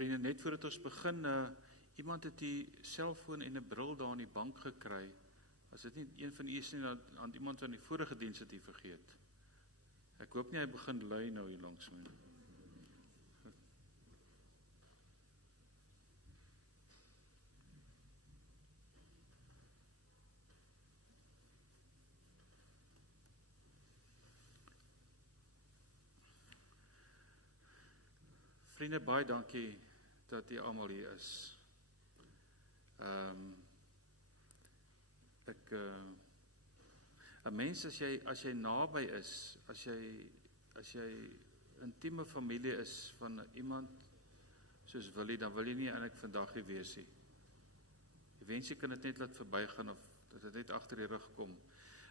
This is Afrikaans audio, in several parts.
Vriende, net voordat ons begin, iemand het die selfoon en 'n bril daar in die bank gekry. As dit nie een van u is nie, dan aan iemand aan die vorige diens het hy vergeet. Ek hoop nie hy begin lui nou hier langs my. Vriende, baie dankie dat u almal hier is. Een mens, as jy naby is, as jy intieme familie is van iemand soos Willie, dan wil jy nie eintlik vandag hier wees nie. Jy wens jy kan dit net laat verbygaan of dat dit net agter die rug kom.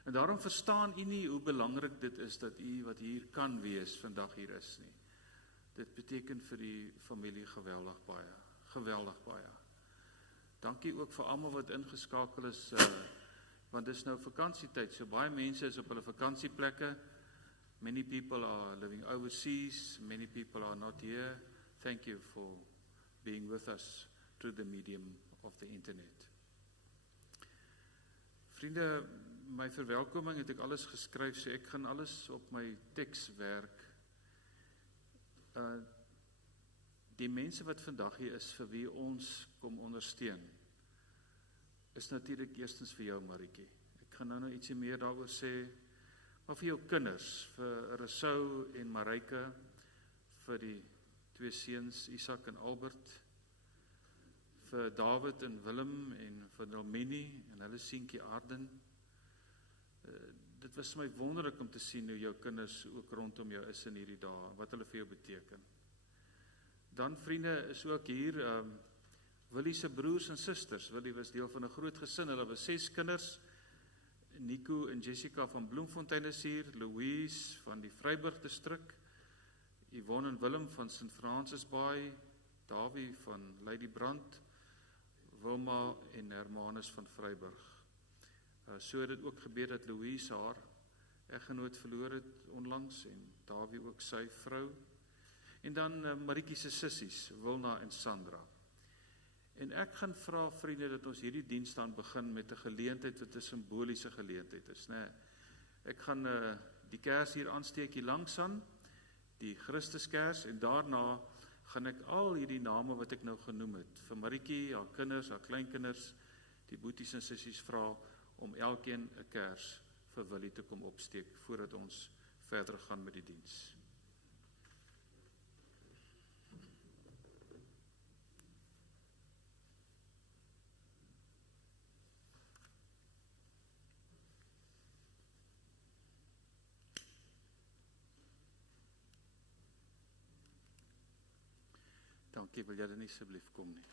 En daarom verstaan u nie hoe belangrik dit is dat u wat hier kan wees vandag hier is nie. Dit beteken vir die familie geweldig baie. Dankie ook vir almal wat ingeskakel is, want dis nou vakansietyd, so baie mense is op hulle vakansieplekke. Many people are living overseas, many people are not here. Thank you for being with us through the medium of the internet. Vriende, my verwelkoming het ek alles geskryf, so ek gaan alles op my teks werk. Die mense wat vandag hier is, vir wie ons kom ondersteun, is natuurlik eerstens vir jou, Marietjie. Ek gaan nou ietsie meer daaroor sê, maar vir jou kinders, vir Rousseau en Marijke, vir die twee seuns, Isak en Albert, vir David en Willem en vir Romeine en hulle seentjie Arden. Dit was my wonderlik om te sien hoe jou kinders ook rondom jou is in hierdie dae, wat hulle vir jou beteken. Dan vriende is ook hier Willie se broers en susters. Willie was deel van 'n groot gesin, hulle was 6 kinders. Nico en Jessica van Bloemfontein is hier, Louise van die Vryburg distrik, Yvonne en Willem van St. Francis Bay, Davie van Lady Brand, Wilma en Hermanus van Vryburg. So het dit ook gebeur dat Louise haar eggenoot verloor het onlangs en Davie ook sy vrou. En dan Marietjie se sissies, Wilna en Sandra. En ek gaan vra vriende dat ons hierdie diens dan begin met 'n geleentheid wat 'n simboliese geleentheid is, né? Ek gaan die kers hier aansteek hier langs aan, die Christuskers, en daarna gaan ek al hierdie name wat ek nou genoem het, vir Marietjie, haar kinders, haar kleinkinders, die boeties en sissies vra om elkeen 'n kers vir Willie te kom opsteek voordat ons verder gaan met die diens. Dankie, wil julle nie asseblief kom nie.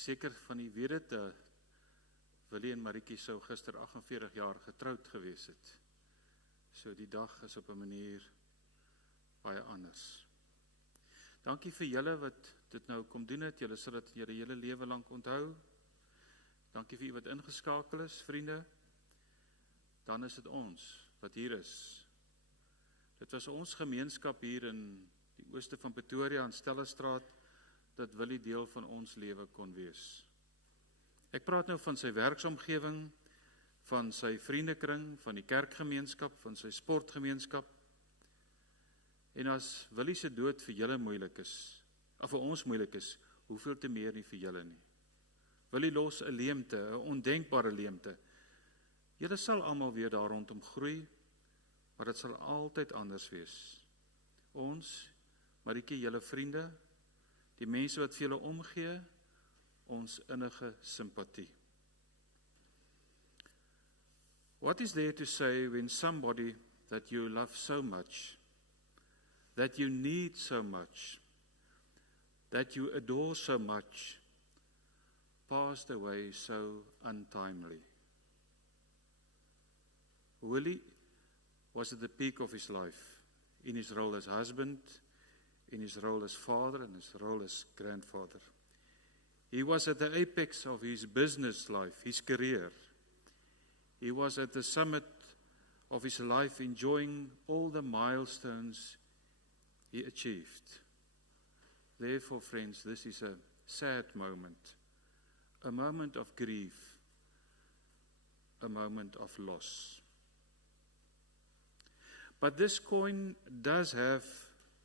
seker van u weet dit, Willie en Marietjie sou gister 48 jaar getroud gewees het. So die dag is op 'n manier baie anders. Dankie vir julle wat dit nou kom doen het, julle sal dit julle hele lewe lank onthou. Dankie vir u wat ingeskakel is, vriende. Dan is dit ons wat hier is. Dit was ons gemeenskap hier in die ooste van Pretoria in Stellestraat, dat Willie deel van ons lewe kon wees. Ek praat nou van sy werksomgewing, van sy vriendekring, van die kerkgemeenskap, van sy sportgemeenskap. En as Willie se dood vir julle moeilik is, of vir ons moeilik is, hoeveel te meer nie vir julle nie. Willie los 'n leemte, 'n ondenkbare leemte. Julle sal almal weer daar rondom groei, maar dit sal altyd anders wees. Ons, Marietjie, julle vriende, die mense wat vir julle omgee, ons innige simpatie. What is there to say when somebody that you love so much, that you need so much, that you adore so much, passed away so untimely? Willie was at the peak of his life, in his role as husband, in his role as father, and his role as grandfather. He was at the apex of his business life, his career. He was at the summit of his life, enjoying all the milestones he achieved. Therefore, friends, this is a sad moment, a moment of grief, a moment of loss. But this coin does have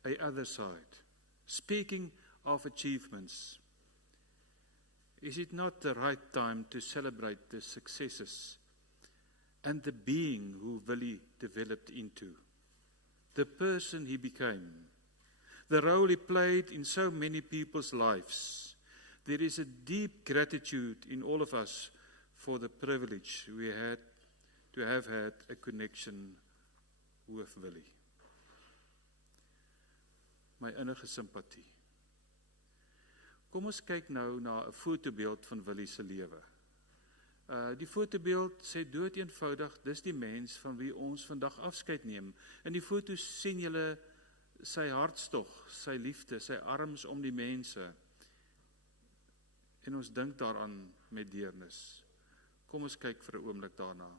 a other side. Speaking of achievements, is it not the right time to celebrate the successes and the being who Willie developed into, the person he became, the role he played in so many people's lives? There is a deep gratitude in all of us for the privilege we had to have had a connection with Willie. My innige simpatie. Kom ons kyk nou na 'n fotobeeld van Willie se lewe. Die fotobeeld sê dood eenvoudig, dis die mens van wie ons vandag afskeid neem. In die foto sien julle sy hartstog, sy liefde, sy arms om die mense. En ons dink daaraan met deernis. Kom ons kyk vir 'n oomblik daarna.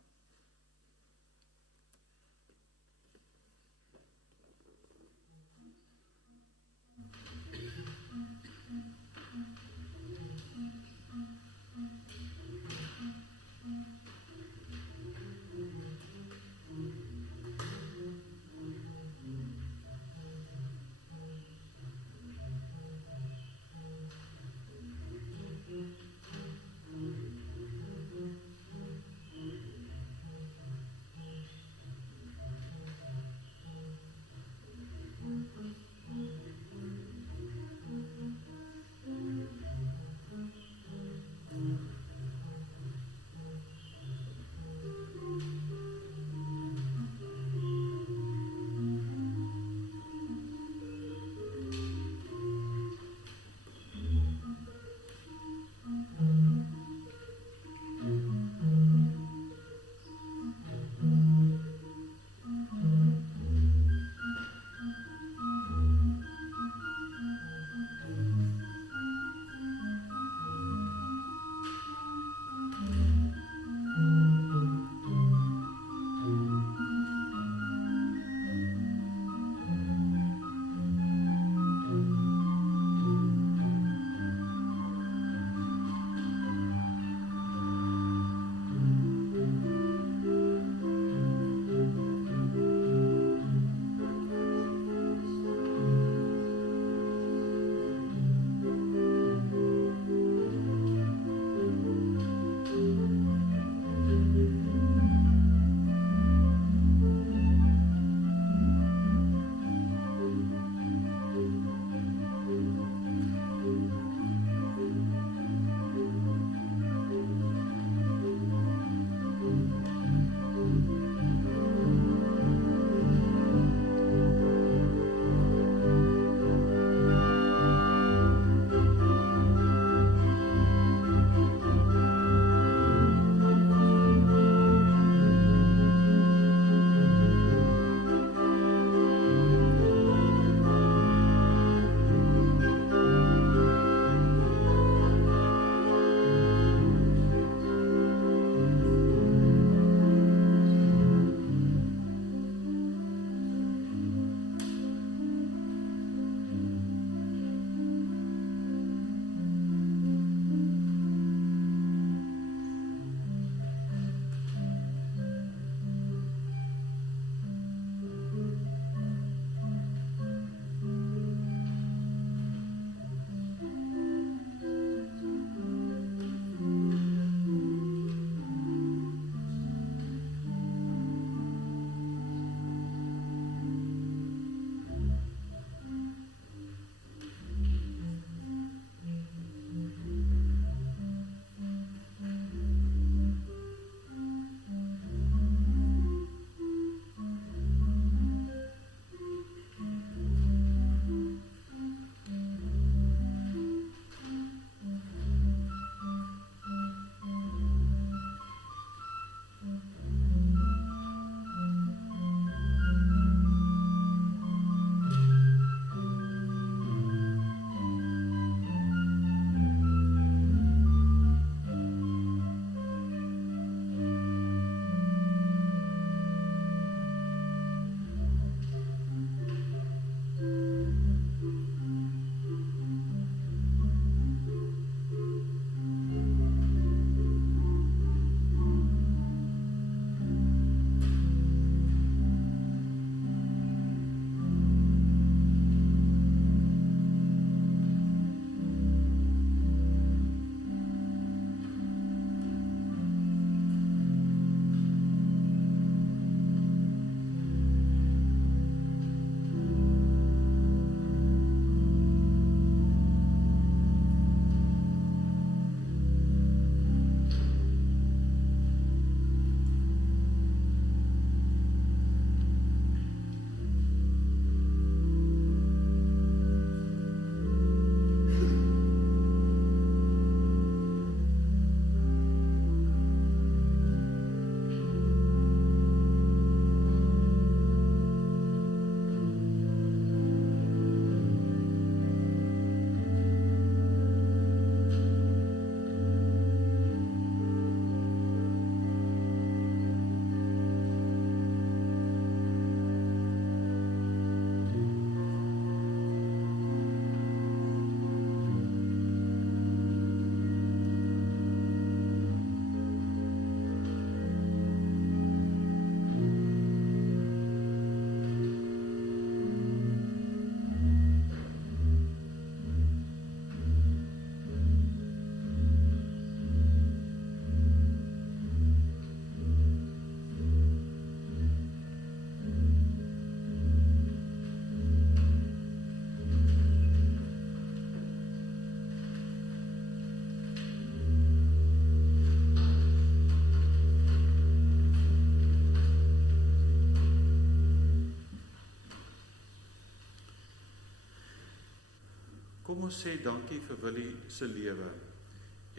ons sê dankie vir Willie se lewe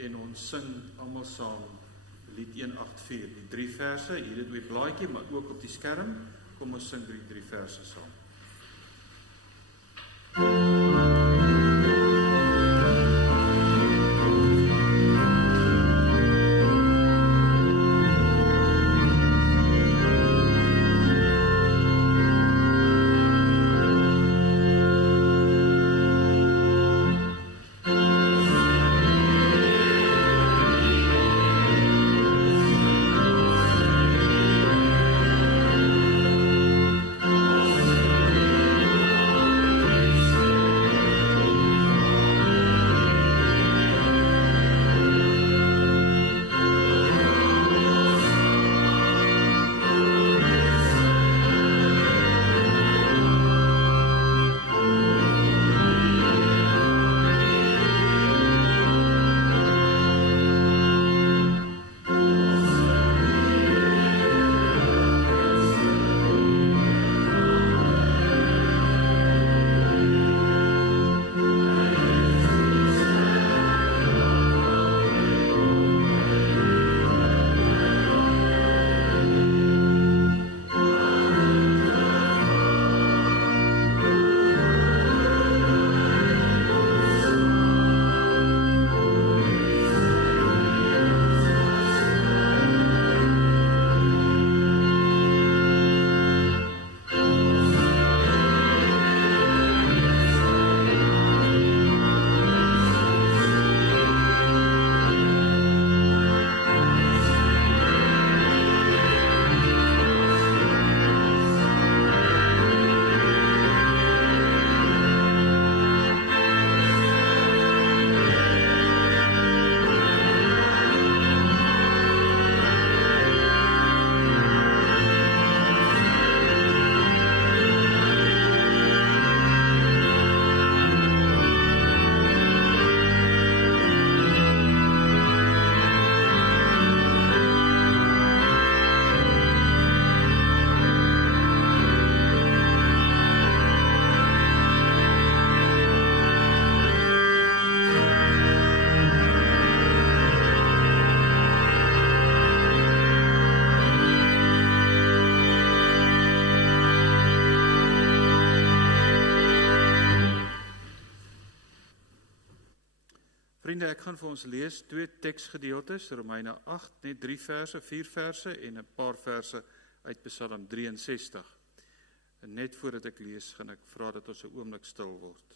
en ons sing almal saam lied 184, die 3 verse, hier het op die blaadjie, maar ook op die skerm. Kom ons sing die 3 verse saam. Vriende, ek gaan vir ons lees 2 teksgedeeltes, Romeine 8, net 3 verse, 4 verse en 'n paar verse uit Psalm 63. En net voordat ek lees, gaan ek vra dat ons 'n oomblik stil word.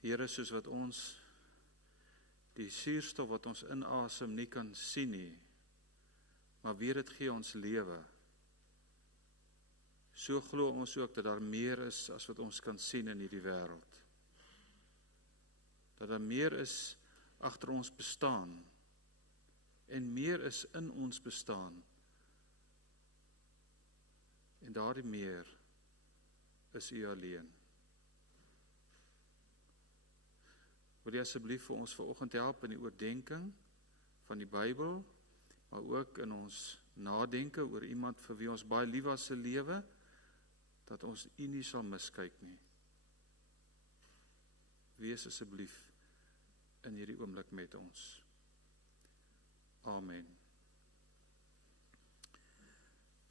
Here, soos wat ons die suurstof wat ons inasem nie kan sien nie, maar weer dit gee ons lewe. So glo ons ook dat daar meer is as wat ons kan sien in hierdie wêreld. Dat daar meer is agter ons bestaan en meer is in ons bestaan. En daardie meer is U alleen. Wil jy asseblief vir ons vanoggend help in die oordeenking van die Bybel, maar ook in ons nadenke oor iemand vir wie ons baie lief was se lewe, dat ons U nie sal miskyk nie. Wees asseblief in hierdie oomblik met ons. Amen.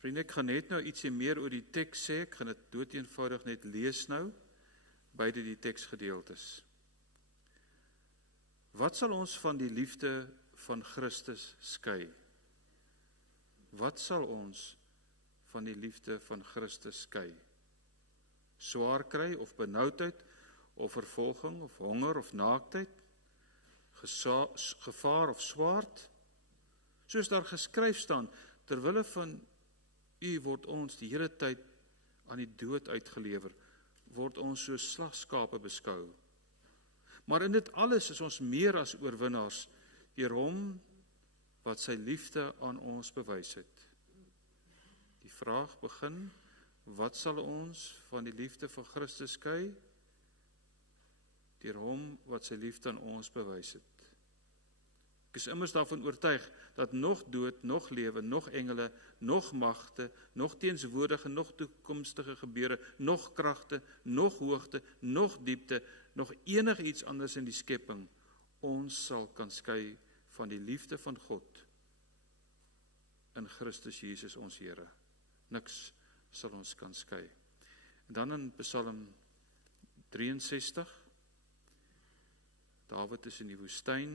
Vriende, ek gaan net nou ietsie meer oor die teks sê, ek gaan dit doeteenvoudig net lees nou, beide die teksgedeeltes. Wat sal ons van die liefde van Christus skei? Wat sal ons van die liefde van Christus skei? Swaar kry of benoudheid, of vervolging, of honger, of naaktheid, gevaar of swaard? Soos daar geskryf staan, terwille van U word ons die hele tyd aan die dood uitgelewer, word ons so slagskape beskou. Maar in dit alles is ons meer as oorwinnaars, deur Hom wat sy liefde aan ons bewys het. Die vraag begin, wat sal ons van die liefde van Christus skei? Deur Hom wat sy liefde aan ons bewys het. Ek is immers daarvan oortuig dat nog dood, nog lewe, nog engele, nog magte, nog teenswoordige, nog toekomstige gebeure, nog kragte, nog hoogte, nog diepte, nog enig iets anders in die skepping ons sal kan skei van die liefde van God in Christus Jesus ons Here. Niks sal ons kan skei. En dan in Psalm 63, Dawid is in die woestyn.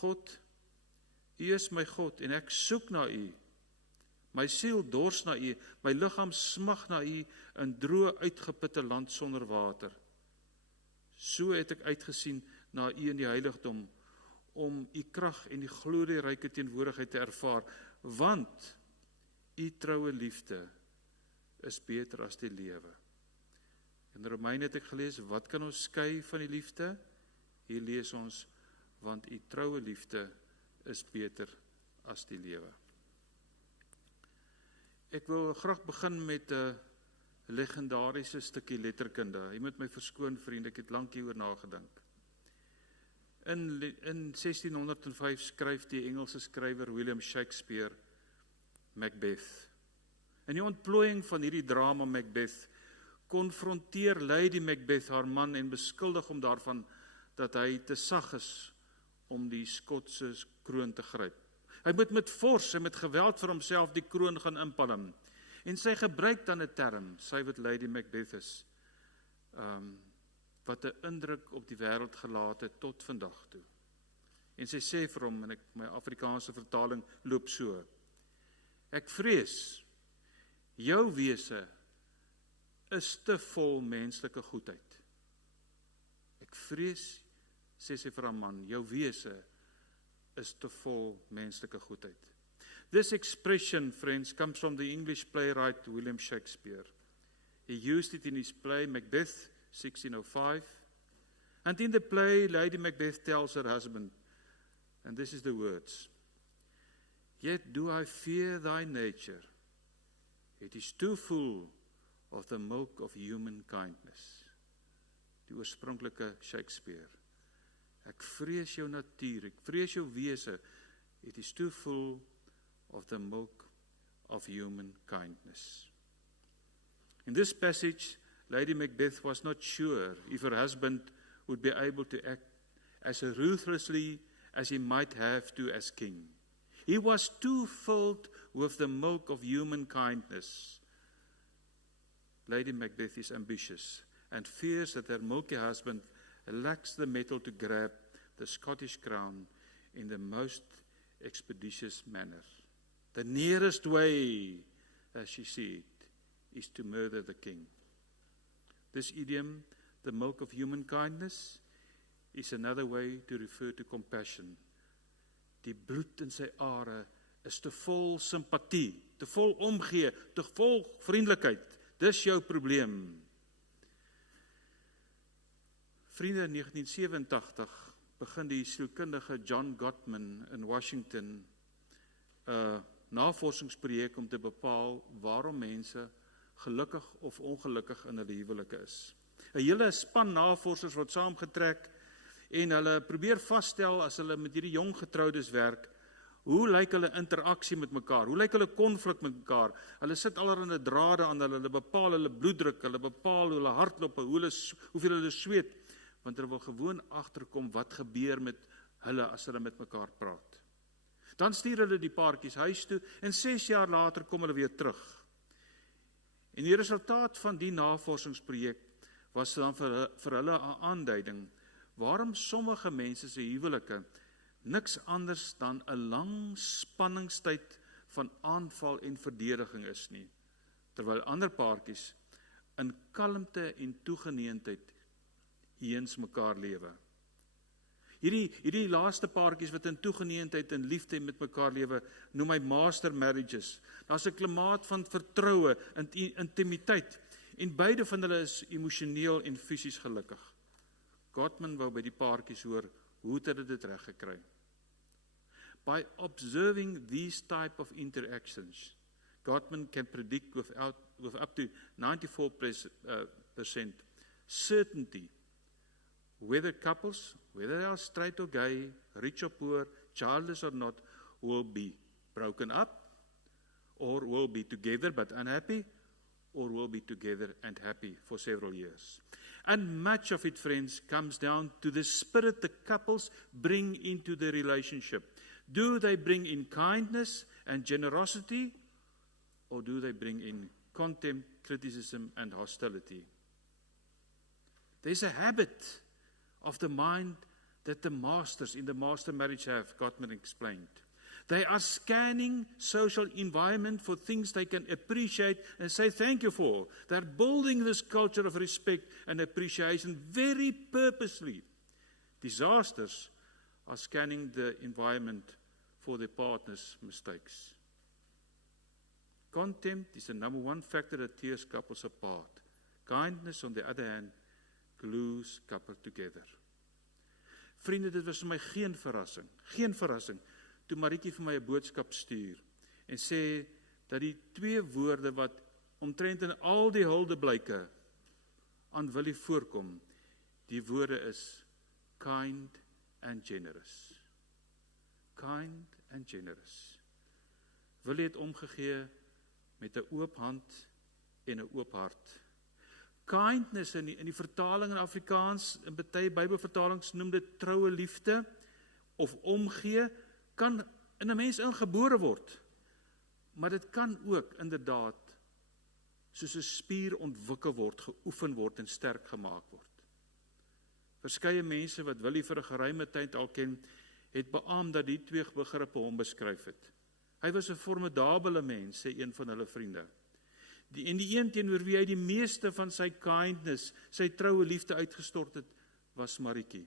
God, U is my God en ek soek na U. My siel dors na U, my liggaam smag na U in droë uitgeputte land sonder water. So het ek uitgesien na U in die heiligdom, om U krag en die glorieryke teenwoordigheid te ervaar, want U troue liefde is beter as die lewe. In Romeine het ek gelees, wat kan ons skei van die liefde? Hier lees ons, want U troue liefde is beter as die lewe. Ek wil graag begin met 'n legendariese stukkie letterkunde. Jy moet my verskoon, vriend, ek het lank hieroor nagedink. In 1605 skryf die Engelse skrywer Willem Shakespeare Macbeth. In die ontplooiing van hierdie drama Macbeth konfronteer Lady Macbeth haar man en beskuldig hom daarvan dat hy te sag is om die Skotse kroon te gryp. Hy moet met fors en met geweld vir homself die kroon gaan inpalm. En sy gebruik dan 'n term, sy wat Lady Macbeth is, wat 'n indruk op die wêreld gelaat het tot vandag toe. En sy sê vir hom, en my Afrikaanse vertaling loop so: Ek vrees, jou wese is te vol menslike goedheid. Ek vrees, sê sy vir haar man, jou wese is te vol menslike goedheid. This expression, friends, comes from the English playwright William Shakespeare. He used it in his play Macbeth, 1605. And in the play, Lady Macbeth tells her husband, and this is the words, Yet do I fear thy nature. It is too full of the milk of human kindness. Die oorspronklike Shakespeare. Ek vrees jou natuur, ek vrees jou wese. It is too full of the milk of human kindness. In this passage, Lady Macbeth was not sure if her husband would be able to act as ruthlessly as he might have to as king. He was too filled with the milk of human kindness. Lady Macbeth is ambitious and fears that her milky husband lacks the mettle to grab the Scottish crown in the most expeditious manner. The nearest way, as she sees it, is to murder the king. This idiom, the milk of human kindness, is another way to refer to compassion. Die bloed in sy are is te vol simpatie, te vol omgee, te vol vriendelikheid. Dis jou probleem. Vriende, in 1987 begin die sielkundige John Gottman in Washington 'n navorsingsprojek om te bepaal waarom mense gelukkig of ongelukkig in hulle huwelike is. 'n Hele span navorsers word saamgetrek en hulle probeer vasstel as hulle met hierdie jong getroudes werk, hoe lyk hulle interaksie met mekaar, hoe lyk hulle konflik met mekaar. Hulle sit allerlei drade aan hulle bepaal hulle bloeddruk, hulle bepaal hoe hulle hartklop, hoeveel hulle sweet, want hulle wil gewoon agterkom wat gebeur met hulle as hulle met mekaar praat. Dan stuur hulle die paartjies huis toe en 6 jaar later kom hulle weer terug. En die resultaat van die navorsingsprojek was dan vir hulle 'n aanduiding waarom sommige mense se huwelike niks anders dan 'n lang spanningstyd van aanval en verdediging is nie, terwyl ander paartjies in kalmte en toegeneentheid eens mekaar lewe. Hierdie laaste paartjies wat in toegeneentheid en liefde met mekaar lewe, noem hy master marriages. Daar's 'n klimaat van vertroue en intimiteit en beide van hulle is emosioneel en fisies gelukkig. Gottman wou by die paartjies hoor, hoe het hulle dit reg gekry? By observing these type of interactions, Gottman can predict with up to 94% certainty whether couples, whether they are straight or gay, rich or poor, childless or not, will be broken up, or will be together but unhappy, or will be together and happy for several years. And much of it, friends, comes down to the spirit the couples bring into the relationship. Do they bring in kindness and generosity, or do they bring in contempt, criticism, and hostility? There's a habit of the mind that the masters in the master marriage have, Gottman explained. They are scanning social environment for things they can appreciate and say thank you for. They're building this culture of respect and appreciation very purposely. Disasters are scanning the environment for their partner's mistakes. Contempt is the number one factor that tears couples apart. Kindness, on the other hand, glues couples together. Vriende, dit was vir my geen verrassing, toe Marietjie vir my 'n boodskap stuur en sê dat die twee woorde wat omtrent in al die huldeblyke aan Willie voorkom, die woorde is kind and generous. Kind and generous. Willie het omgegee met 'n oop hand en 'n oop hart. Kindness in die vertaling in Afrikaans, in baie Bybelvertalings noem dit troue liefde of omgee, kan in 'n mens ingebore word. Maar dit kan ook inderdaad soos 'n spier ontwikkel word, geoefen word en sterk gemaak word. Verskeie mense wat Willie vir 'n geruime tyd al ken, het beamoen dat die twee begrippe hom beskryf het. Hy was 'n formidabele mens, sê een van hulle vriende. En die een teenoor wie hy die meeste van sy kindness, sy troue liefde uitgestort het, was Marietjie.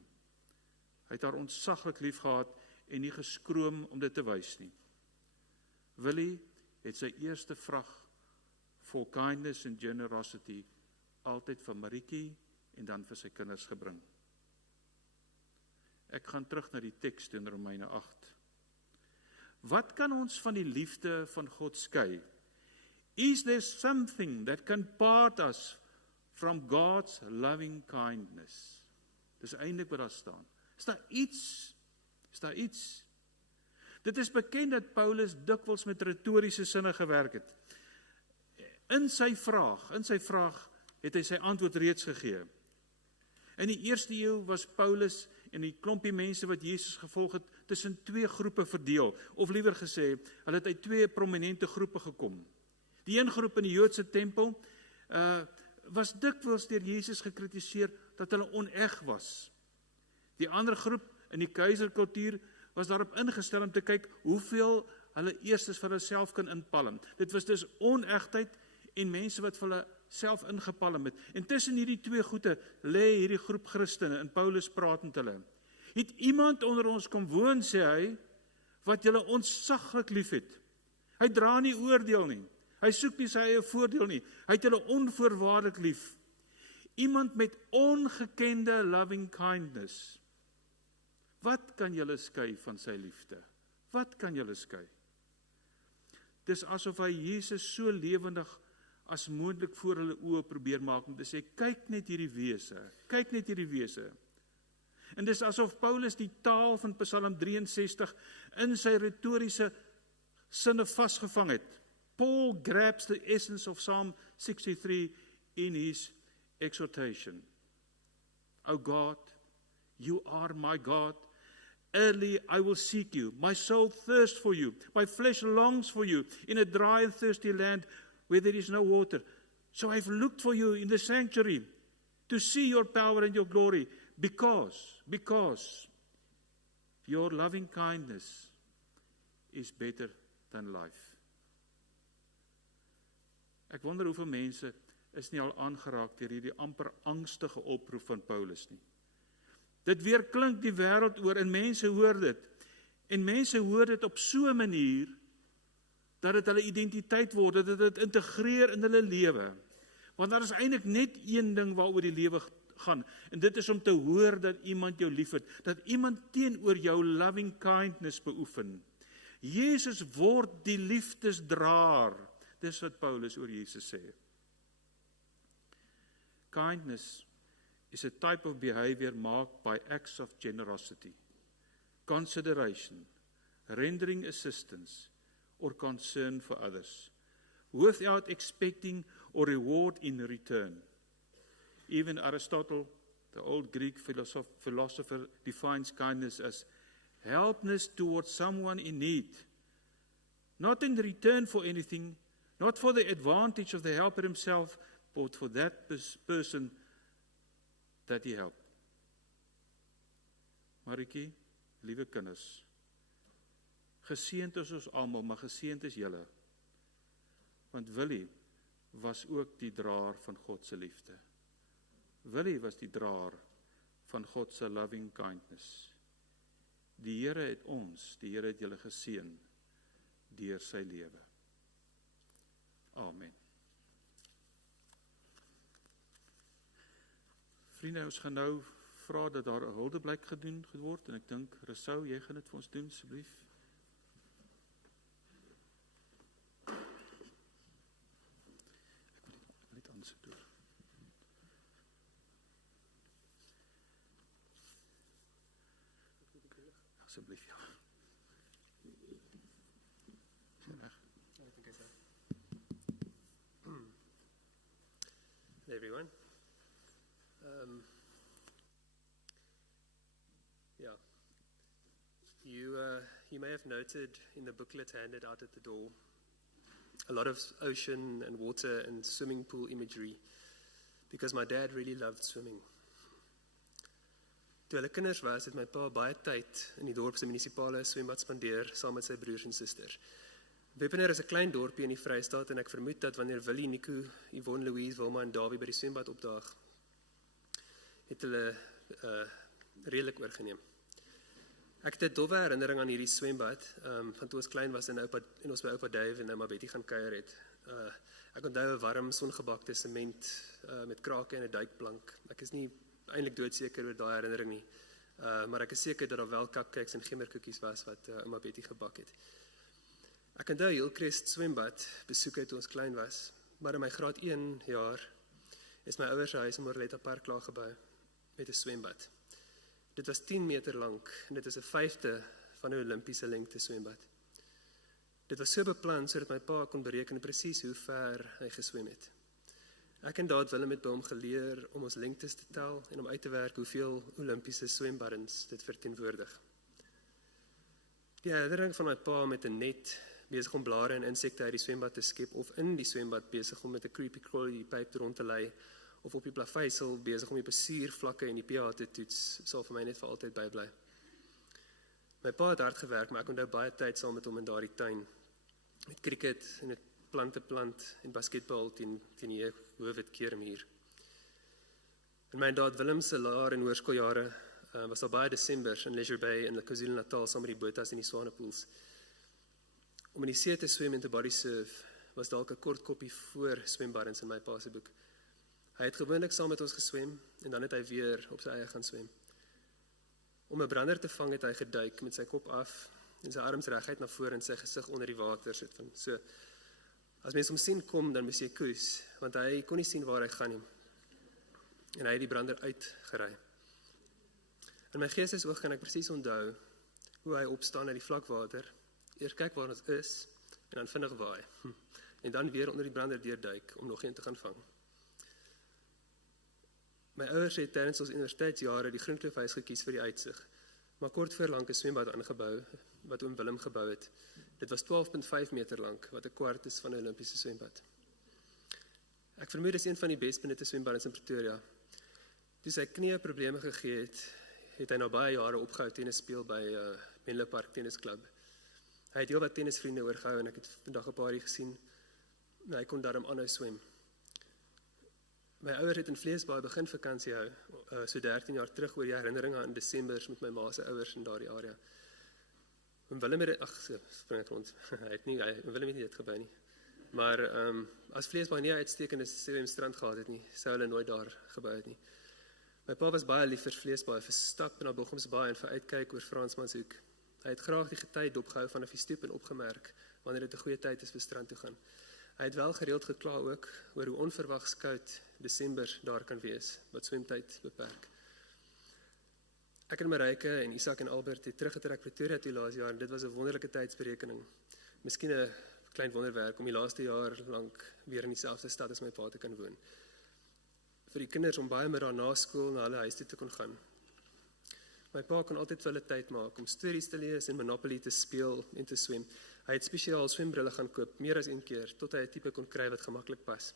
Hy het haar ontsaglik lief gehad en nie geskroom om dit te wys nie. Willie het sy eerste vrag vol kindness and generosity altyd vir Marietjie en dan vir sy kinders gebring. Ek gaan terug na die teks in Romeine 8. Wat kan ons van die liefde van God skei? Is there something that can part us from God's loving kindness? Dis eintlik wat daar staan. Is daar iets? Is daar iets? Dit is bekend dat Paulus dikwels met retoriese sinne gewerk het. In sy vraag het hy sy antwoord reeds gegee. In die eerste eeu was Paulus en die klompie mense wat Jesus gevolg het, tussen twee groepe verdeel, of liewer gesê, hulle het uit twee prominente groepe gekom. Die een groep in die Joodse tempel was dikwels deur Jesus gekritiseer dat hulle oneg was. Die ander groep in die keiserkultuur was daarop ingestel om te kyk hoeveel hulle eerstes vir hulle self kan inpalm. Dit was dus onegtheid en mense wat vir hulle self ingepalm het. En tussen hierdie twee goede lê hierdie groep Christene en Paulus praat met hulle. Het iemand onder ons kom woon, sê hy, wat julle ontsaglik lief het. Hy dra nie oordeel nie. Hy soek nie sy eie voordeel nie. Hy het hulle onvoorwaardelik lief. Iemand met ongekende loving kindness. Wat kan julle skei van sy liefde? Wat kan julle skei? Dis asof hy Jesus so lewendig as moontlik voor hulle oë probeer maak om te sê, kyk net hierdie wese. En dis asof Paulus die taal van Psalm 63 in sy retoriese sinne vasgevang het. Paul grabs the essence of Psalm 63 in his exhortation. O God, you are my God. Early I will seek you. My soul thirsts for you. My flesh longs for you in a dry and thirsty land where there is no water. So I've looked for you in the sanctuary to see your power and your glory because your loving kindness is better than life. Ek wonder hoeveel mense is nie al aangeraak deur hierdie amper angstige oproep van Paulus nie. Dit weer klink die wêreld oor en mense hoor dit. En mense hoor dit op so 'n manier dat dit hulle identiteit word, dat dit integreer in hulle lewe. Want daar is eintlik net een ding waaroor die lewe gaan. En dit is om te hoor dat iemand jou liefhet, dat iemand teenoor jou loving kindness beoefen. Jesus word die liefdesdraer. Dis wat Paulus oor Jesus sê. Kindness is a type of behavior marked by acts of generosity, consideration, rendering assistance, or concern for others, without expecting or reward in return. Even Aristotle, the old Greek philosopher, defines kindness as helpness towards someone in need, not in return for anything, not for the advantage of the helper himself, but for that person that he helped. Maritjie, liewe kinders, geseënd is ons almal, maar geseënd is julle. Want Willie was ook die draer van God se liefde. Willie was die draer van God se loving kindness. Die Here het ons, die Here het julle geseën deur sy lewe. Amen. Vriende, ons gaan nou vra dat daar 'n huldeblyk gedoen word, en ek dink, Rousseau, jy gaan dit vir ons doen, asseblief. Ek wil dit anders doen. Asseblief, ja. Hey everyone. You may have noted in the booklet handed out at the door a lot of ocean and water and swimming pool imagery, because my dad really loved swimming. Toe hulle kinders was, het my pa baie tyd in die dorp se munisipale swembad spandeer saam met sy broers en susters. Pienaar is 'n klein dorpie in die Vrystaat, en ek vermoed dat wanneer Willie, Nico, Yvonne, Louise, Wilma en Dawie by die swembad opdaag, het hulle redelik oorgeneem. Ek het 'n dowwe herinnering aan hierdie swembad, van toe ons klein was en ons by oupa Dave en ouma Betty gaan kuier het. Ek onthou 'n warm songebakte sement met krake en 'n duikplank. Ek is nie eintlik doodseker oor daai herinnering nie, maar ek is seker dat daar wel cupcakes en gemmerkoekies was wat ouma Betty gebak het. Ek onthou Hillcrest swembad besoek het toe ons klein was, maar in my graad 1 jaar is my ouers se huis in Oorlede Park klaar gebou met 'n swembad. Dit was 10 meter lank en dit is 'n 1/5 van 'n Olimpiese lengte swembad. Dit was so beplan sodat my pa kon bereken presies hoe ver hy geswem het. Ek en Daad Willem het by hom geleer om ons lengtes te tel en om uit te werk hoeveel Olimpiese swembaddens dit verteenwoordig. Die herinnering van my pa met 'n net besig om blare en insekte uit die swembad te skep, of in die swembad besig om met 'n creepy crawly pyp rond te lei, of op die plaveisel besig om die besuurvlakke en die pH te toets, sal vir my net vir altyd bybly. My pa het hard gewerk, maar ek onthou baie tyd saam met hom in daardie tuin, met cricket en met plant en basketbal teen die hoofd keermuur. In my Daad Willem se laer en hoërskooljare was daar baie Desembers in Leisure Bay in KwaZulu-Natal saam met die botas en die swanepools. Om in die see te swem en te body surf was dalk 'n kort koppie voor swembaddens in my pa se boek. Hy het gewoonlik saam met ons geswem en dan het hy weer op sy eie gaan swem. Om 'n brander te vang het hy geduik met sy kop af en sy arms reguit na vore en sy gesig onder die water sit van so. As mens hom sien kom, dan moes jy koes, want hy kon nie sien waar hy gaan nie. En hy het die brander uitgery. In my geestesoog kan ek presies onthou hoe hy opstaan uit die vlakwater, eers kyk waar ons is en dan vinnig waai. En dan weer onder die brander deurduik om nog een te gaan vang. My ouers het tydens ons universiteitsjare die Groenklifhuis gekies vir die uitsig, maar kort voor lank 'n swembad aangebou wat oom Willem gebou het. Dit was 12.5 meter lank, wat 'n kwart is van 'n Olimpiese swembad. Ek vermoed dit is een van die best benutte swembaddens in Pretoria. Toe sy knie probleme gegee het hy nou baie jare opgehou tennis speel by Menlo Park Tennisklub. Hy het heelwat tennisvriende oorgehou en ek het vandag 'n paar hier gesien. En hy kon daarom aanhou swem. My ouers het in Vleesbaai begin vakansie hou, so 13 jaar terug, oor die herinneringe aan Desembers met my ma se ouers in daardie area. En Willem het, spring ek rond, Willem het nie dit gebou nie. Maar as Vleesbaai nie 'n uitstekende swemstrand gehad het nie, sou hulle nooit daar gebou het nie. My pa was baie lief vir Vleesbaai, vir stap na Bochumsbaai en vir uitkyk oor Fransmanshoek. Hy het graag die gety dopgehou vanaf die stoep en opgemerk wanneer dit 'n goeie tyd is vir strand toe gaan. Hy het wel gereeld gekla ook oor hoe onverwags koud Desember daar kan wees, wat swemtyd beperk. Ek en Marijke en Isak en Albert het teruggetrek Pretoria toe laas jaar en dit was 'n wonderlike tydsberekening. Miskien 'n klein wonderwerk om die laaste jaar lank weer in dieselfde stad as my pa te kan woon. Vir die kinders om baie middag na skool na hulle huis toe te kon gaan. My pa kon altyd vir hulle tyd maak om stories te lees en Monopoly te speel en te swem. Hy het spesiaal swembrille gaan koop, meer as een keer, tot hy 'n tipe kon kry wat gemaklik pas.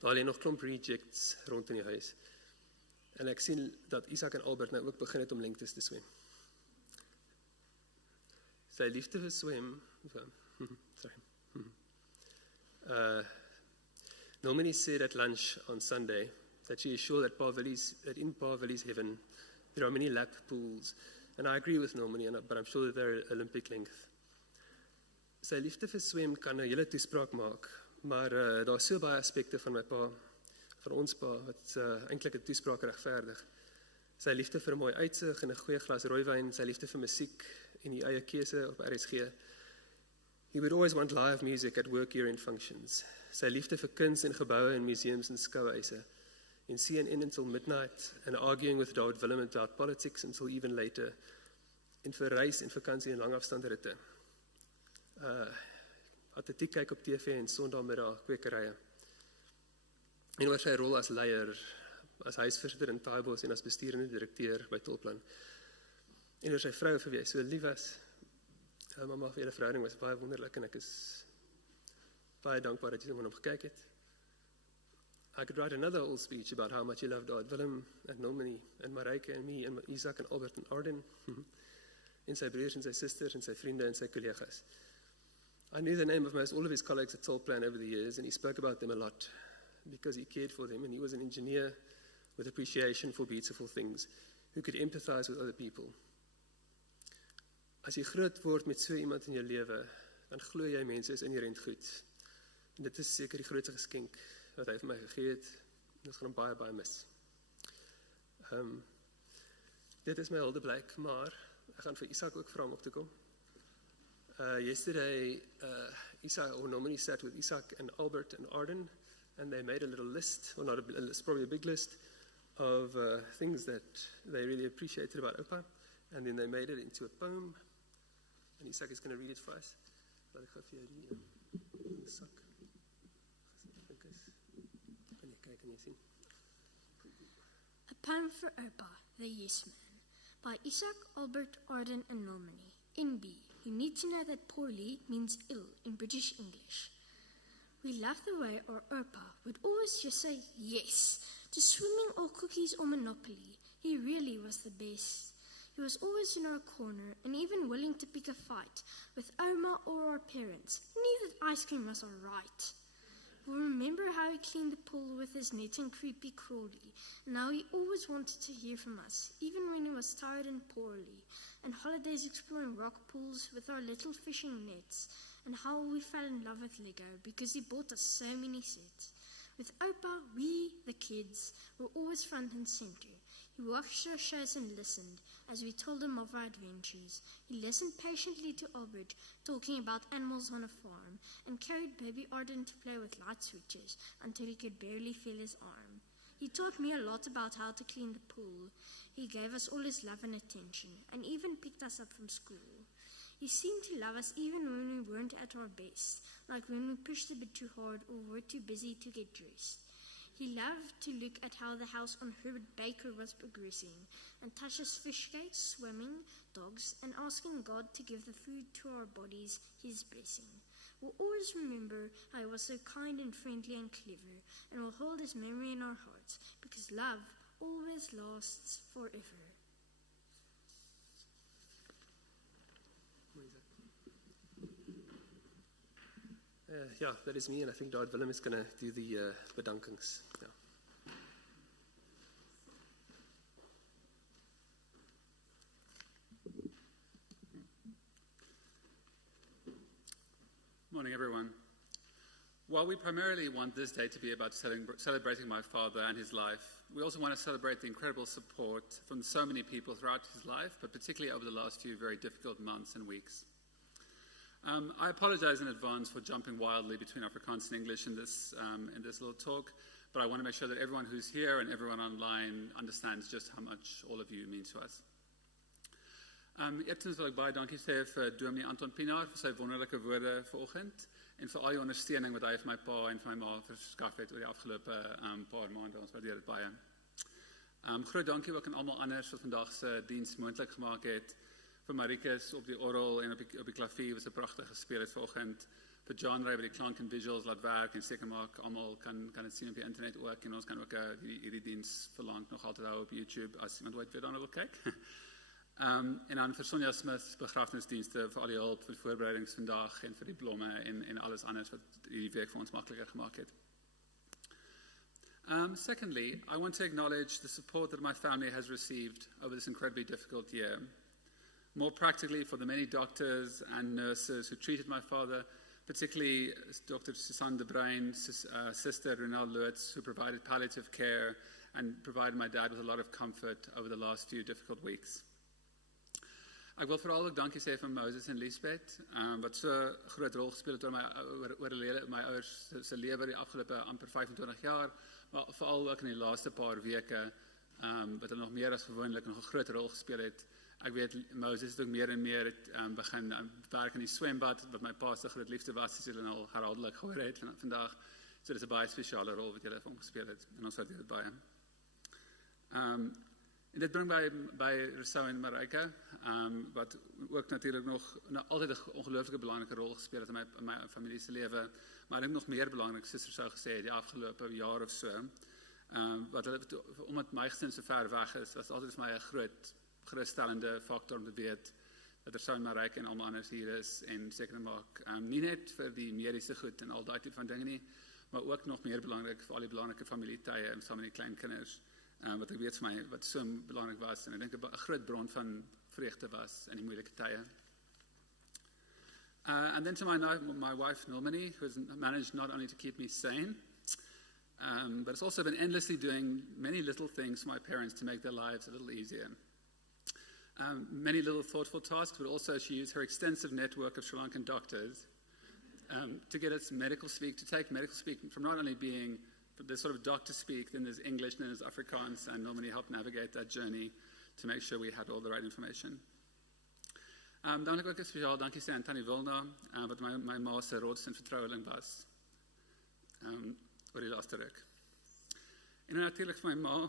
Daar lê nog klomp rejects rond in die huis. En ek sien dat Isak en Albert nou ook begin het om lengtes te swem. Sy liefde vir swem, Normani said at lunch on Sunday that she is sure that in Pa Willie's heaven there are many lap pools. And I agree with Normani, but I'm sure that they're Olympic length. Sy liefde vir swem kan 'n hele toespraak maak, maar daar's so baie aspekte van my pa, van ons pa, wat eintlik 'n toespraak regverdig. Sy liefde vir 'n mooi uitsig en 'n goeie glas rooiwyn, sy liefde vir musiek en die eie keuse op RSG. He would always want live music at work year-end functions. Sy liefde vir kuns en geboue en museums en skouhuise. In CNN until midnight and arguing with Willem about politics until even later. En vir reis en vakansie en langafstandritte. Atletiek kyk op TV en Sondagmiddag kwekerye. En oor sy rol as leier, as huisvoorsitter in Taaibos en as besturende direkteur by Tolplan. En oor sy vrou vir wie hy so lief was. Mamma vir julle verhouding was baie wonderlik en ek is baie dankbaar dat jy hom gekyk het. I could write another old speech about how much he loved Willem and Normani and Marijke and me and Isak and Albert and Arden. En sy broers en sy susters en sy vriende en sy kollegas. I knew the name of most all of his colleagues at Tolplan over the years and he spoke about them a lot because he cared for them and he was an engineer with appreciation for beautiful things who could empathize with other people. As jy groot word met so iemand in jou lewe, dan glo jy mense is inherent goed. En dit is seker die grootste geskenk wat hy vir my gegee het. Dit gaan hom baie, baie mis. Dit is my huldeblyk, maar ek gaan vir Isak ook vra om op te kom. Yesterday, Isak, or Normani sat with Isak and Albert and Arden, and they made a little list, or not a list, probably a big list, of things that they really appreciated about Oupa, and then they made it into a poem, and Isak is going to read it for us. Laat ek gou vir jou die sak. A poem for Oupa, the Yes Man, by Isak, Albert, Arden, and Normani. NB. You need to know that poorly means ill in British English. We love the way our Oupa would always just say yes to swimming or cookies or Monopoly. He really was the best. He was always in our corner and even willing to pick a fight with Oma or our parents. He knew that ice cream was alright. We remember how he cleaned the pool with his net and creepy crawly, and how he always wanted to hear from us, even when he was tired and poorly, and holidays exploring rock pools with our little fishing nets, and how we fell in love with Lego because he bought us so many sets. With Oupa, we, the kids, were always front and center. He watched our shows and listened as we told him of our adventures. He listened patiently to Albert talking about animals on a farm and carried baby Arden to play with light switches until he could barely feel his arm. He taught me a lot about how to clean the pool. He gave us all his love and attention and even picked us up from school. He seemed to love us even when we weren't at our best, like when we pushed a bit too hard or were too busy to get dressed. He loved to look at how the house on Herbert Baker was progressing and touch us fish cakes, swimming, dogs, and asking God to give the food to our bodies his blessing. We'll always remember how he was so kind and friendly and clever, and we'll hold his memory in our hearts because love always lasts forever. Yeah, that is me, and I think Willem is going to do the bedankings. Yeah. Morning, everyone. While we primarily want this day to be about celebrating my father and his life, we also want to celebrate the incredible support from so many people throughout his life, but particularly over the last few very difficult months and weeks. I apologize in advance for jumping wildly between Afrikaans and English in this little talk, but I want to make sure that everyone who's here and everyone online understands just how much all of you mean to us. Eerstens wil ek baie dankie sê vir Dominee Anton Pienaar vir sy wonderlike woorde vanoggend en vir al die ondersteuning wat hy vir my pa en vir my ma verskaf het oor die afgelope paar maande. Ons waardeer dit baie. Groot dankie ook aan almal anders wat vandag se diens moontlik gemaak het. Vir Marikus op die orgel en op die klavier was 'n pragtige speel het vanoggend. Vir John Ray wat die klank en visuals laat werk en seker maak almal kan dit sien op die internet ook en ons kan ook hierdie diens verlang nog altyd hou op YouTube as iemand ooit weer daarna wil kyk. En dan vir Sonja Smith begrafnisdienste vir al die hulp vir voorbereidings vandag en vir die blomme en alles anders wat hierdie week vir ons makliker gemaak het. Secondly, I want to acknowledge the support that my family has received over this incredibly difficult year. More practically, for the many doctors and nurses who treated my father, particularly Dr. Susanne de Bruin, Sister Renal Lutz, who provided palliative care and provided my dad with a lot of comfort over the last few difficult weeks. Ek wil veral ook dankie sê vir Moses en Lisbeth, wat so groot rol gespeel het oor my ouers se lewe die afgelope amper 25 jaar, maar veral ook in die laaste paar weke, wat hulle nog meer as gewoonlik nog 'n groot rol gespeel het. Ek weet Moses het ook meer en meer begin werk in die swembad, wat my pa se groot liefde was, soos julle al herhaaldelik gehoor het vandag. So dit is 'n baie spesiale rol wat julle vir hom gespeel het, en ons waardeer dit baie. En dit bring by Rousseau en Marika, wat ook natuurlik nog altyd 'n ongelooflike belangrike rol gespeel het in my familie se lewe, maar ek dink nog meer belangrik, soos Rousseau gesê het, die afgelope jaar of so, wat hulle, omdat my gesin so ver weg is, was altyd vir my 'n groot geruststellende faktor om te weet dat Rousseau en Marika en almal anders hier is en seker maak, nie net vir die mediese goed en al daai tipe van dinge nie, maar ook nog meer belangrik vir al die belangrike familietye en saam met die klein kinders, wat ek weet vir my wat so belangrik was en ek dink 'n groot bron van vreugde was in die moeilike tye. And then to my wife Normani, who has managed not only to keep me sane, but has also been endlessly doing many little things for my parents to make their lives a little easier. Many little thoughtful tasks, but also she used her extensive network of Sri Lankan doctors to get us medical speak, to take medical speak from not only being the sort of doctor speak, then there's English, then there's Afrikaans, and normally help navigate that journey to make sure we had all the right information. Dan wil ek ook 'n spesiaal dankie sê aan Tannie Wilna, wat my ma se rots en vertroueling was oor die laaste ruk. En natuurlik vir my ma.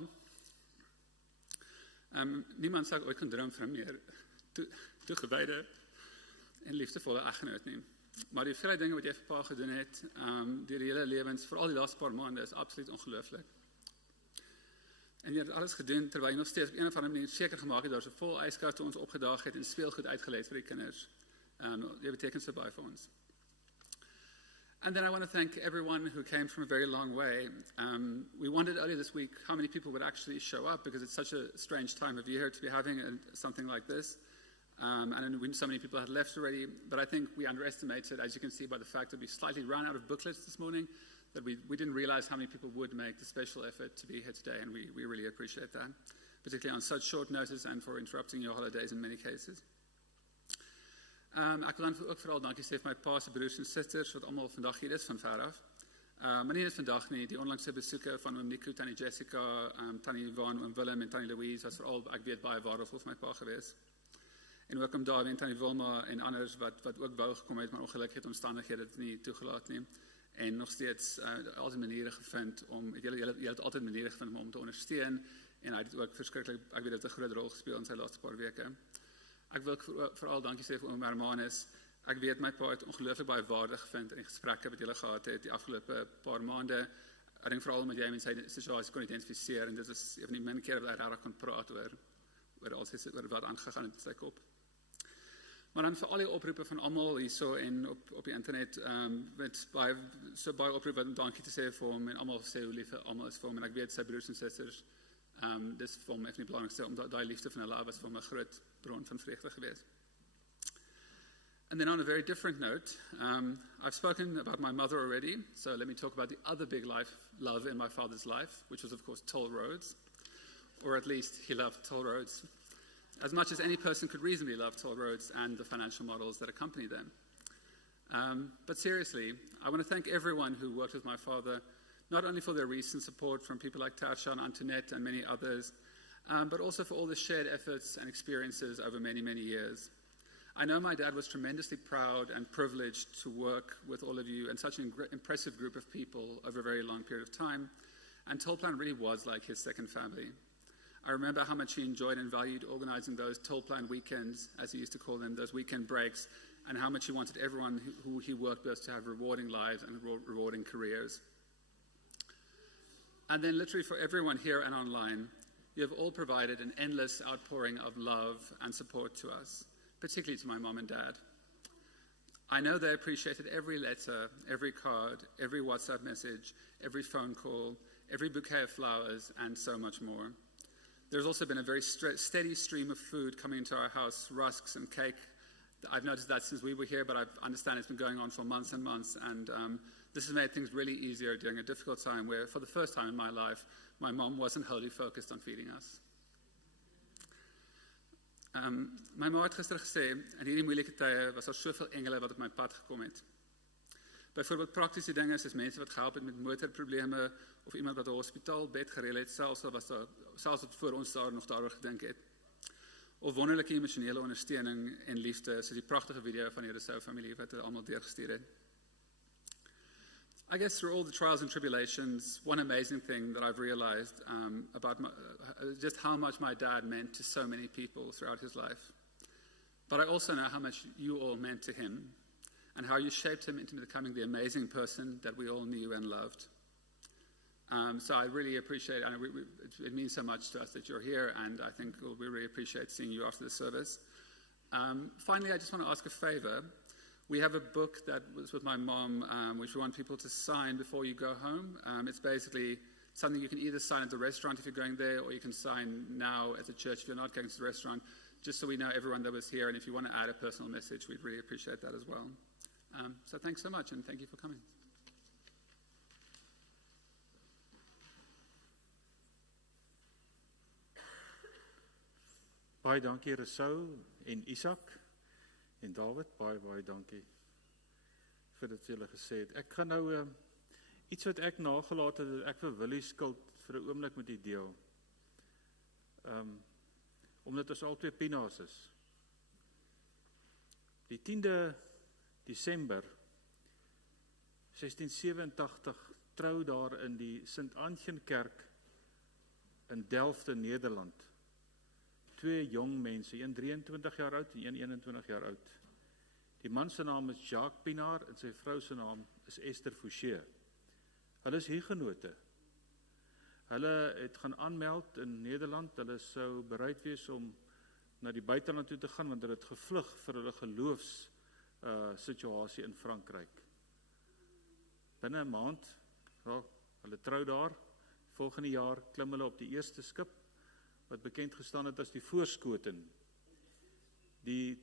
Niemand sou ooit kon droom van 'n meer toegewyde en liefdevolle eggenoot nie. Maar die vele dinge wat jy vir pa gedoen het, deur die hele lewens, veral die laaste paar maande, is absoluut ongelooflik. En jy het alles gedoen terwyl jy nog steeds op een of ander manier seker gemaak het daar so vol yskaste ons opgedaag het en speelgoed uitgelê vir die kinders. Jy beteken so baie vir ons. And then I want to thank everyone who came from a very long way. We wondered earlier this week how many people would actually show up because it's such a strange time of year to be having something like this. And when so many people had left already, but I think we underestimated, as you can see by the fact that we slightly ran out of booklets this morning, that we didn't realize how many people would make the special effort to be here today, and we really appreciate that, particularly on such short notice and for interrupting your holidays in many cases. Ek wil dan ook vooral dankie sê vir my pa se broers en susters wat almal vandag hier is van ver af. Maar nie net vandag nie, die onlangse besoeke van oom Nico, tannie Jessica, tannie Yvonne, oom Willem en tannie Louise was veral, ek weet, baie waardevol vir my pa gewees. En ook om Dawie en tannie Wilma en anders wat ook wou gekom het, maar ongelukkige omstandighede het nie toegelaat nie. En nog steeds altyd maniere gevind om, jy het altyd maniere gevind om te ondersteun, en hy het ook verskriklik, ek weet, het 'n groot rol gespeel in sy laaste paar weke. Ek wil vooral dankie sê vir oom Hermanus. Ek weet my pa het ongelooflik baie waarde gevind in die gesprekke wat julle gehad het die afgelope paar maande. Ek dink veral omdat jy met sy situasie kon identifiseer, en dit is een van die min kere wat hy regtig kon praat oor wat aangegaan het in sy kop. Maar dan vir al die oproepe van almal hierso en op die internet, met baie oproepe om dankie te sê vir hom, en almal sê hoe lief almal is vir hom, en ek weet sy broers en susters, dis vir hom die belangrikste, omdat daai liefde van hulle was vir hom 'n groot bron van vreugde geweest. And then on a very different note, I've spoken about my mother already, so let me talk about the other big love in my father's life, which was of course toll roads, or at least he loved toll roads, as much as any person could reasonably love toll roads and the financial models that accompany them. But seriously, I want to thank everyone who worked with my father, not only for their recent support from people like Tarsha and Antoinette and many others, but also for all the shared efforts and experiences over many, many years. I know my dad was tremendously proud and privileged to work with all of you and such an impressive group of people over a very long period of time, and Tollplan really was like his second family. I remember how much he enjoyed and valued organizing those Tollplan weekends, as he used to call them, those weekend breaks, and how much he wanted everyone who he worked with to have rewarding lives and rewarding careers. And then literally for everyone here and online, you have all provided an endless outpouring of love and support to us, particularly to my mom and dad. I know they appreciated every letter, every card, every WhatsApp message, every phone call, every bouquet of flowers, and so much more. There's also been a very steady stream of food coming into our house, rusks and cake. I've noticed that since we were here, but I understand it's been going on for months and months, and this has made things really easier during a difficult time where, for the first time in my life, my mom wasn't wholly focused on feeding us. My ma het gister gesê, in hierdie moeilike tye was daar soveel engele wat op my pad gekom het. Byvoorbeeld praktiese dinge soos mense wat gehelp het met motorprobleme of iemand wat 'n hospitaalbed gereël het, selfs wat voor ons daar nog daaroor gedink het. Of wonderlike emosionele ondersteuning en liefde, soos die pragtige video van die Rousseau familie wat hulle almal deurgestuur het. I guess through all the trials and tribulations, one amazing thing that I've realized about just how much my dad meant to so many people throughout his life. But I also know how much you all meant to him and how you shaped him into becoming the amazing person that we all knew and loved. So I really appreciate, and it means so much to us that you're here, and I think we really appreciate seeing you after the service. Finally, I just want to ask a favor. We have a book that was with my mom, which we want people to sign before you go home. It's basically something you can either sign at the restaurant if you're going there, or you can sign now at the church if you're not going to the restaurant, just so we know everyone that was here, and if you want to add a personal message, we'd really appreciate that as well. So thanks so much, and thank you for coming. Baie dankie Rousseau en Isak en David, baie dankie vir dit julle gesê het. Ek gaan nou iets wat ek nagelaat het, dat ek vir Willie skuld vir 'n oomblik met u deel. Omdat ons al twee Pienaars is. Die 10de Desember 1687 trou daar in die Sint-Antjie-kerk in Delft in Nederland. Twee jong mense, een 23 jaar oud en een 21 jaar oud. Die man se naam is Jacques Pienaar en sy vrou se naam is Esther Fouché. Hulle is hugenote. Hulle het gaan aanmeld in Nederland, hulle sou bereid wees om na die buiteland toe te gaan, want hulle het gevlug vir hulle geloofs situasie in Frankryk. Binne 'n maand, hulle trou daar, volgende jaar klim hulle op die eerste skip, wat bekend gestaan het as die Voorskoten.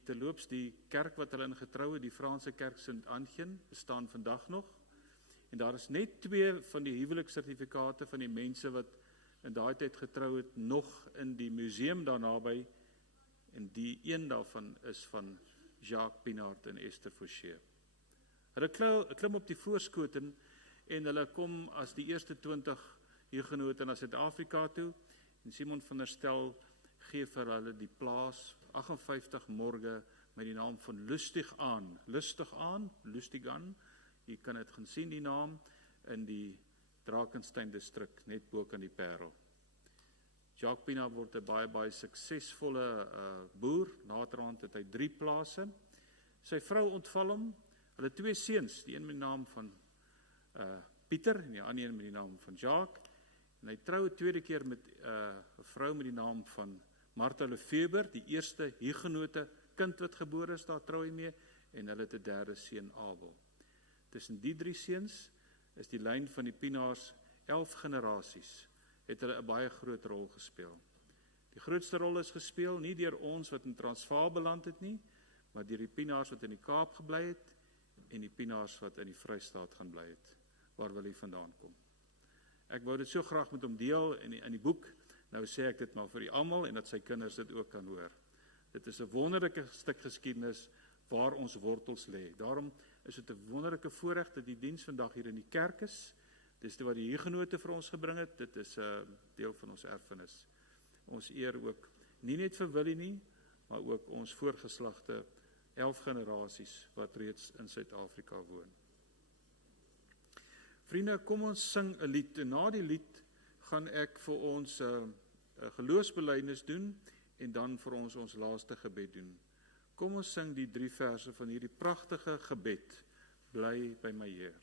Terloops, die kerk wat hulle in getrou het, die Franse kerk Sint-Antjie, bestaan vandag nog. En daar is net 2 van die huweliksertifikate van die mense wat in daai tyd getrou het, nog in die museum daar naby, en die een daarvan is van Jacques Pienaar en Esther Fouché. Hulle klim op die Voorskoten en hulle kom as die eerste 20 hugenote na Suid-Afrika toe, en Simon van der Stel gee vir hulle die plaas 58 morge met die naam van Lustigan, jy kan het gaan sien die naam in die Drakensberg distrik net bo aan die Parel. Jacques Pienaar word 'n baie suksesvolle boer, naderhand het hy 3 plase. Sy vrou ontval hom, hulle 2 seuns, die een met die naam van Pieter en die ander een met die naam van Jacques. En hy trou 'n tweede keer met 'n vrou met die naam van Martha Lefebvre, die eerste hugenote kind wat gebore is, daar trou hy mee, en hulle het 'n derde seun Abel. Tussen die 3 seuns is die lyn van die Pienaars 11 generasies, het hulle 'n baie groot rol gespeel. Die grootste rol is gespeel nie deur ons wat in Transvaal beland het nie, maar deur die Pienaars wat in die Kaap gebly het, en die Pienaars wat in die Vrystaat gaan bly het, waar Willie vandaan kom. Ek wou dit so graag met hom deel in die boek, nou sê ek dit maar vir die almal, en dat sy kinders dit ook kan hoor. Dit is 'n wonderlike stuk geskiedenis waar ons wortels lê. Daarom is dit 'n wonderlike voorreg dat die diens vandag hier in die kerk is. Dis wat die huurgenote vir ons gebring het. Dit is 'n deel van ons erfenis. Ons eer ook nie net vir Willie nie, maar ook ons voorgeslagte 11 generasies wat reeds in Suid-Afrika woon. Vriende, kom ons sing 'n lied. En na die lied gaan ek vir ons 'n geloofsbelijdenis doen en dan vir ons laaste gebed doen. Kom ons sing die 3 verse van hierdie pragtige gebed. Bly by my Heer.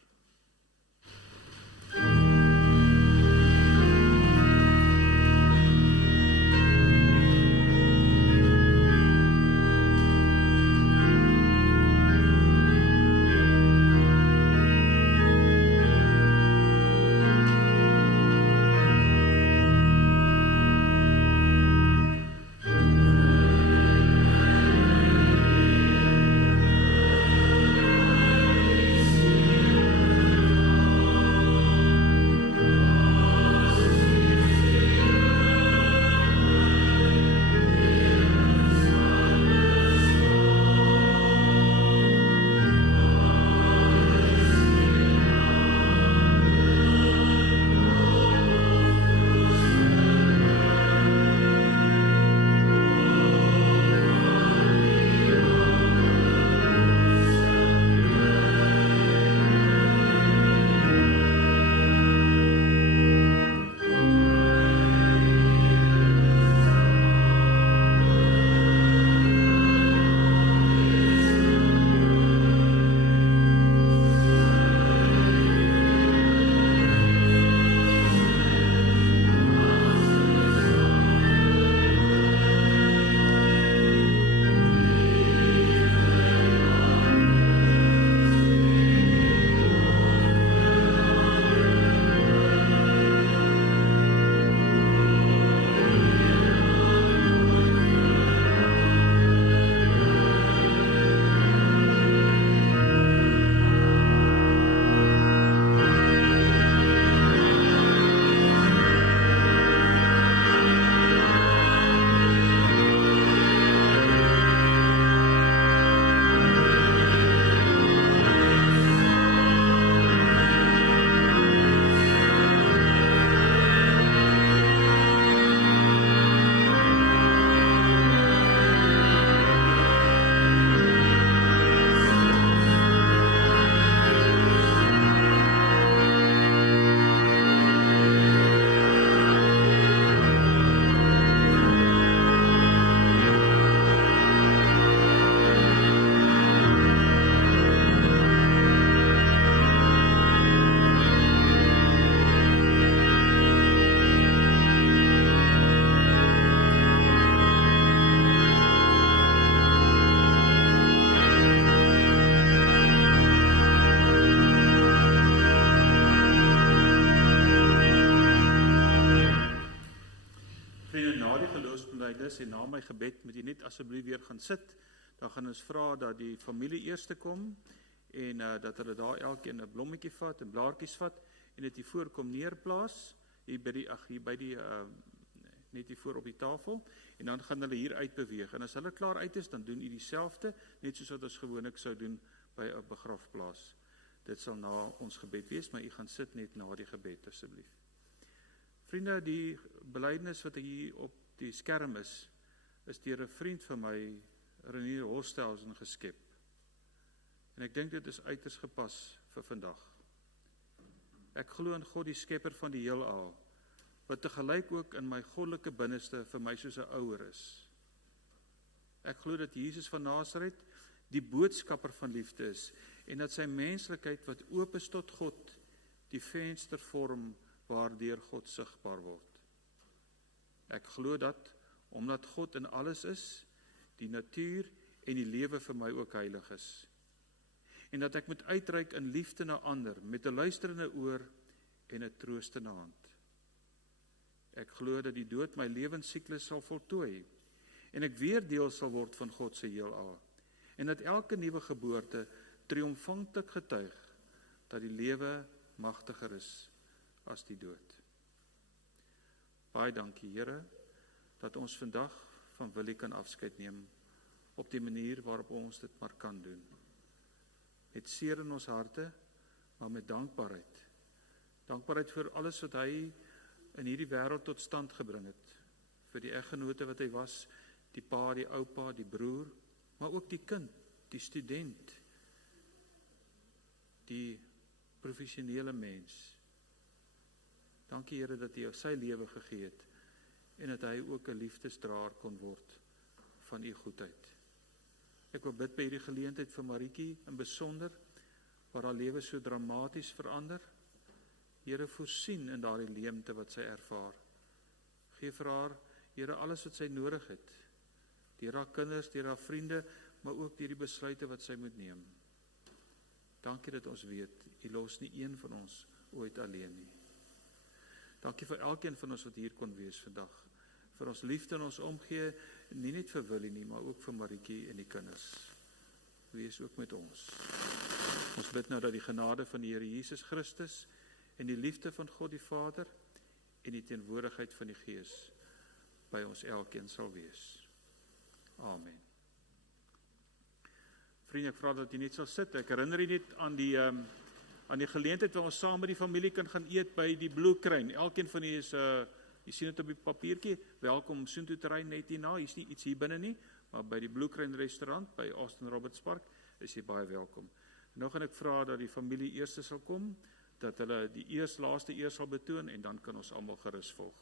En na my gebed moet jy net asseblief weer gaan sit. Dan gaan ons vra dat die familie eers kom en dat hulle daar elkeen 'n blommetjie vat en blaartjies vat en dit hier voorkom neerplaas hier by die net hier voor op die tafel en dan gaan hulle hier uitbeweeg. En as hulle klaar uit is, dan doen u dieselfde, net soos wat ons gewoonlik sou doen by 'n begrafplaas. Dit sal na ons gebed wees, maar u gaan sit net na die gebed asseblief. Vriende, die belydenis wat hier op die skerm is deur 'n vriend van my, Renier Hostelsen, geskep. En ek dink dit is uiters gepas vir vandag. Ek glo in God, die skepper van die heelal, wat tegelyk ook in my goddelike binneste vir my soos 'n ouer is. Ek glo dat Jesus van Nasaret die boodskapper van liefde is en dat sy menslikheid wat oop is tot God, die venster vorm waardeur God sigbaar word. Ek glo dat, omdat God in alles is, die natuur en die lewe vir my ook heilig is. En dat ek moet uitreik in liefde na ander, met 'n luisterende oor en 'n troostende hand. Ek glo dat die dood my lewensiklus sal voltooi, en ek weer deel sal word van God se heelal, en dat elke nuwe geboorte triomfantlik getuig, dat die lewe magtiger is as die dood. Baie dankie, Here, dat ons vandag van Willie kan afskeid neem, op die manier waarop ons dit maar kan doen. met seer in ons harte, maar met dankbaarheid. Dankbaarheid vir alles wat hy in hierdie wêreld tot stand gebring het. Vir die eggenote wat hy was, die pa, die oupa, die broer, maar ook die kind, die student, die professionele mens. Dankie Here dat hy sy lewe gegee het en dat hy ook 'n liefdesdraer kon word van u goedheid. Ek wil bid by hierdie geleentheid vir Marietjie in besonder, waar haar lewe so dramaties verander. Here, voorsien in daardie leemte wat sy ervaar. Geef vir haar, Here, alles wat sy nodig het. Deur haar kinders, deur haar vriende, maar ook deur die besluite wat sy moet neem. Dankie dat ons weet, u los nie een van ons ooit alleen nie. Dankie vir elkeen van ons wat hier kon wees vandag. Vir ons liefde en ons omgee, nie net vir Willie nie, maar ook vir Marietjie en die kinders. Wees ook met ons. Ons bid nou dat die genade van die Here Jesus Christus en die liefde van God die Vader en die teenwoordigheid van die Gees by ons elkeen sal wees. Amen. Vriende, ek vra dat jy net sal sit. Ek herinner jy net aan die geleentheid waar ons saam met die familie kan gaan eet by die Blue Crane. Elkeen van die is, jy sien het op die papiertjie, welkom om soontoe te ry net hierna. Hier is nie iets hier binne nie, maar by die Blue Crane restaurant by Austin Roberts Park is jy baie welkom. En nou gaan ek vra dat die familie eers sal kom, dat hulle die laaste eer sal betoon en dan kan ons almal gerus volg.